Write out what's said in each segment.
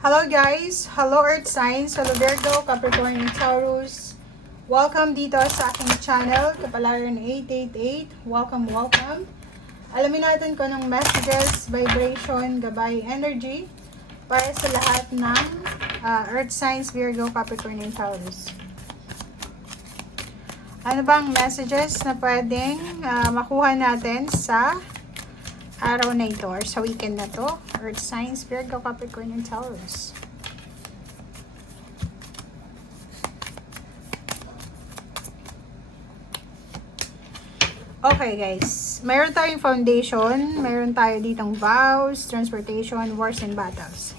Hello guys! Hello Earth Signs! Hello Virgo, Capricorn, and Taurus. Welcome dito sa aking channel, Kapalaran 888. Welcome! Alamin natin kung anong messages, vibration, gabay, energy para sa lahat ng Earth Signs, Virgo, Capricorn, and Taurus. Ano bang messages na pwedeng makuha natin sa araw na ito or sa weekend na to? Earth Signs, Virgo, Capricorn, and Taurus. Okay guys, mayroon tayong foundation, mayroon tayo ditong vows, transportation, wars, and battles.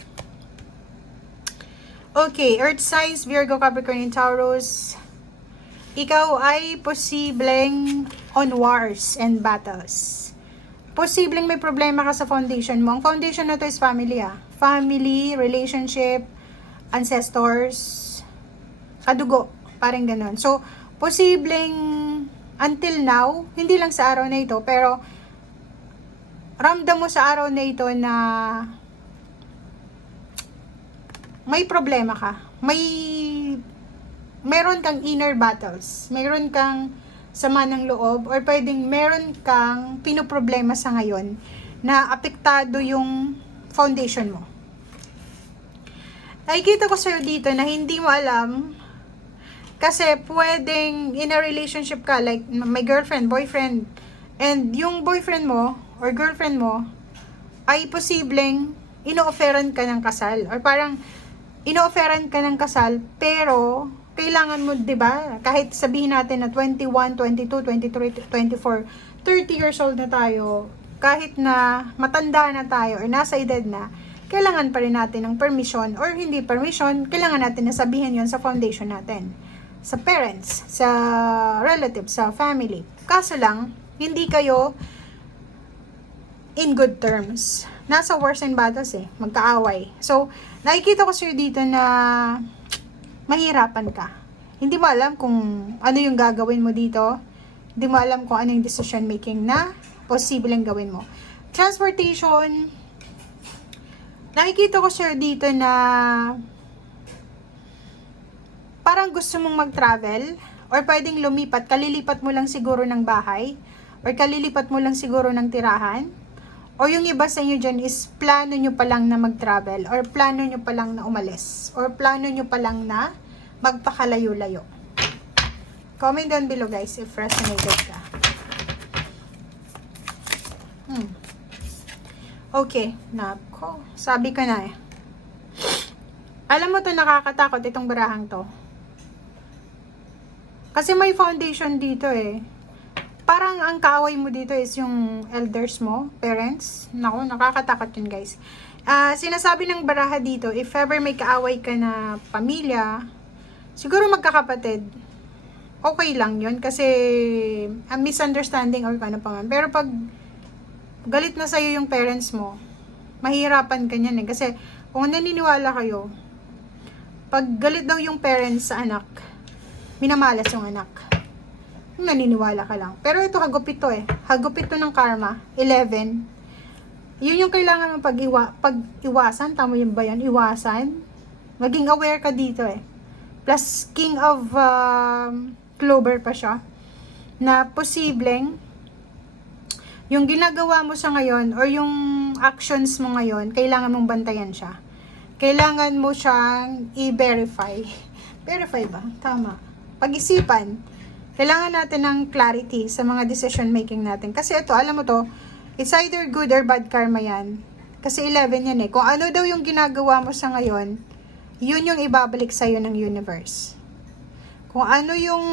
Okay, Earth Signs, Virgo, Capricorn, and Taurus. Ikaw ay posibleng on wars and battles. Posibleng may problema ka sa foundation mo. Ang foundation na to is family Family, relationship, ancestors, kadugo, parang ganun. So, posibleng until now, hindi lang sa araw na ito, pero ramdam mo sa araw na ito na may problema ka. Meron kang inner battles. Meron kang sama ng loob or pwedeng meron kang pinoproblema sa ngayon na apektado yung foundation mo. Nakikita ko sa'yo dito na hindi mo alam kasi pwedeng in a relationship ka like may girlfriend, boyfriend, and yung boyfriend mo or girlfriend mo ay posibleng ino-offeran ka ng kasal or parang ino-offeran ka ng kasal pero kailangan mo, 'di ba? Kahit sabihin natin na 21, 22, 23, 24, 30 years old na tayo, kahit na matanda na tayo or nasa edad na, kailangan pa rin natin ng permission or hindi permission, kailangan natin na sabihin 'yon sa foundation natin. Sa parents, sa relatives, sa family. Kaso lang, hindi kayo in good terms. Nasa wars and battles magkaaway. So, nakikita ko sir dito na mahirapan ka. Hindi mo alam kung ano yung gagawin mo dito. Hindi mo alam kung ano yung decision making na posibleng gawin mo. Transportation. Nakikita ko sir dito na parang gusto mong mag-travel or pwedeng lumipat. Kalilipat mo lang siguro ng bahay or kalilipat mo lang siguro ng tirahan. O yung iba sa inyo dyan is plano nyo pa lang na mag-travel or plano nyo pa lang na umalis or plano nyo pa lang na magpakalayo-layo. Comment down below guys if resonated ka. Okay, nako. Sabi ko na Alam mo to nakakatakot itong barahang to. Kasi may foundation dito Parang ang kaaway mo dito is yung elders mo, parents. Naku, nakakatakot yun guys. Sinasabi ng baraha dito, if ever may kaaway ka na pamilya, siguro magkakapatid, okay lang yun kasi a misunderstanding or ano pa man. Pero pag galit na sa'yo yung parents mo, mahirapan ka niyan kasi kung naniniwala kayo, pag galit daw yung parents sa anak, minamalas yung anak. Naniniwala ka lang. Pero ito hagupit to Hagupit to ng karma. 11. Yun yung kailangan mong pag-iwasan. Tama yun ba yan? Iwasan. Maging aware ka dito Plus, King of Clover pa siya. Na posibleng yung ginagawa mo sa ngayon or yung actions mo ngayon, kailangan mong bantayan siya. Kailangan mo siyang i-verify. Verify ba? Tama. Pag-isipan. Kailangan natin ng clarity sa mga decision making natin. Kasi ito, alam mo to, it's either good or bad karma yan. Kasi 11 yan Kung ano daw yung ginagawa mo sa ngayon, yun yung ibabalik sa'yo ng universe. Kung ano yung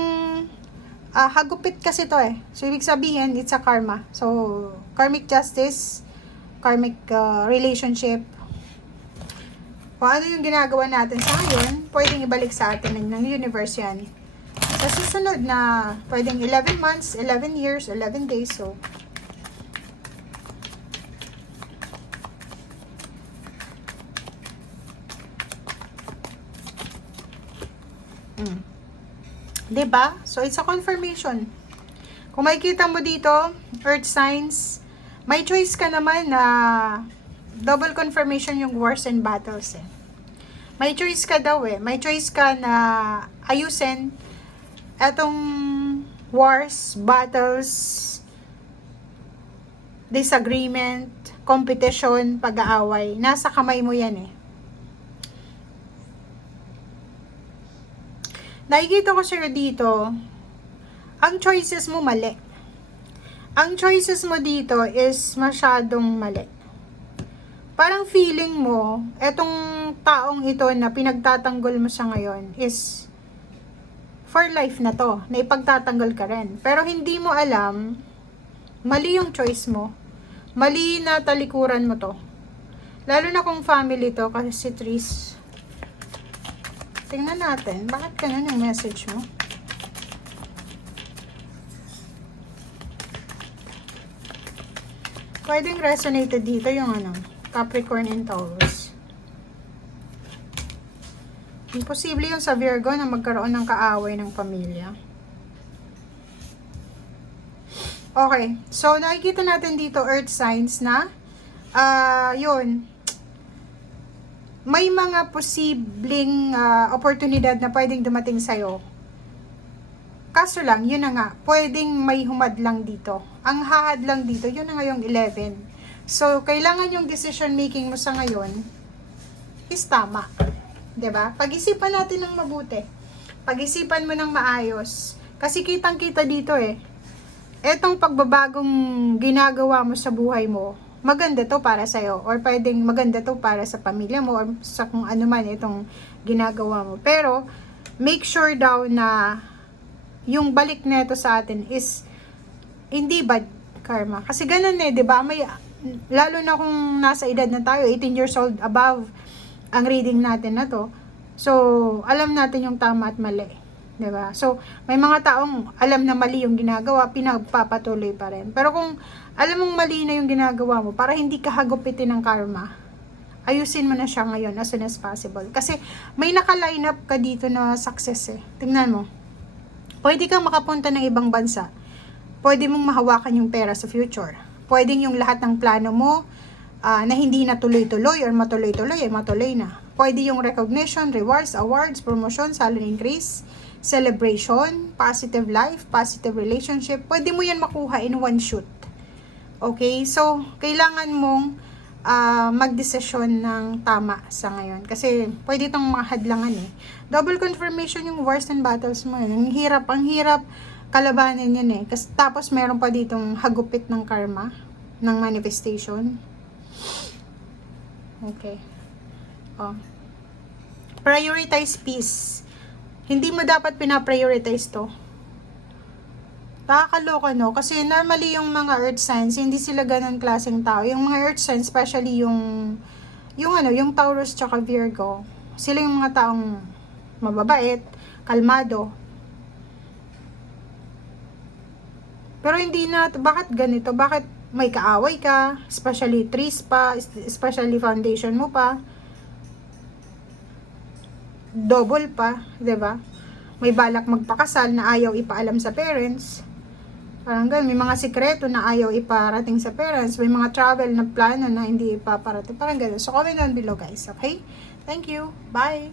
hagupit kasi to So, ibig sabihin, it's a karma. So, karmic justice, karmic relationship. Kung ano yung ginagawa natin sa ngayon, pwedeng ibalik sa atin ng universe yan. Sa susunod na pwedeng 11 months, 11 years, 11 days. So, diba? So, it's a confirmation. Kung makikita mo dito, Earth Signs, may choice ka naman na double confirmation yung wars and battles May choice ka daw eh. May choice ka na ayusin etong wars, battles, disagreement, competition, pag-aaway. Nasa kamay mo yan eh. Nakikita ko sa'yo dito, ang choices mo mali. Ang choices mo dito is masyadong mali. Parang feeling mo, etong taong ito na pinagtatanggol mo sa ngayon is for life na to, na ipagtatanggol ka rin. Pero hindi mo alam, mali yung choice mo. Mali na talikuran mo to. Lalo na kung family to, kasi si Tris. Tingnan natin, bakit ganun yung message mo? Pwedeng resonated dito yung ano, Capricorn and Taurus. Imposible yung sa Virgo na magkaroon ng kaaway ng pamilya. Okay, so nakikita natin dito earth signs na yun, may mga posibleng oportunidad na pwedeng dumating sa'yo. Kaso lang, yun na nga, pwedeng may humadlang dito. Ang hahadlang dito, yun na nga yung 11. So, kailangan yung decision making mo sa ngayon is tama. 'Di ba? Pag-isipan natin ng mabuti. Pag-isipan mo ng maayos. Kasi kitang-kita dito eh. Etong pagbabagong ginagawa mo sa buhay mo, maganda to para sa'yo. Or pwedeng maganda to para sa pamilya mo or sa kung ano man itong ginagawa mo. Pero, make sure daw na yung balik neto sa atin is hindi bad karma. Kasi ganun eh, 'di ba? May lalo na kung nasa edad na tayo, 18 years old above ang reading natin na to. So, alam natin yung tama at mali, 'di ba? So, may mga taong alam na mali yung ginagawa, pinagpapatuloy pa rin. Pero kung alam mong mali na yung ginagawa mo, para hindi ka hagupitin ng karma, ayusin mo na siya ngayon as soon as possible. Kasi may naka-line up ka dito na success eh. Tingnan mo. Pwede kang makapunta ng ibang bansa. Pwede mong mahawakan yung pera sa future. Pwedeng yung lahat ng plano mo na hindi na tuloy-tuloy or matuloy-tuloy ay matuloy na. Pwede yung recognition, rewards, awards, promotion, salary increase, celebration, positive life, positive relationship. Pwede mo yan makuha in one shoot. Okay? So, kailangan mong magdesisyon ng tama sa ngayon. Kasi pwede itong mahadlangan eh. Double confirmation yung wars and battles mo. Ang hirap kalabanin yun eh. Kasi, tapos meron pa ditong hagupit ng karma, ng manifestation. Okay. Oh. Prioritize peace. Hindi mo dapat pina-prioritize to. Nakakaloka no? Kasi normally yung mga earth signs, hindi sila ganun klaseng tao. Yung mga earth signs, especially yung Taurus tsaka Virgo, sila yung mga taong mababait, kalmado. Pero hindi na, bakit ganito? Bakit may kaaway ka? Especially trees pa, especially foundation mo pa. Double pa, 'di ba? May balak magpakasal na ayaw ipaalam sa parents. Parang ganun, may mga sikreto na ayaw iparating sa parents. May mga travel na plano na hindi ipaparating. Parang ganun. So, comment down below guys, okay? Thank you. Bye!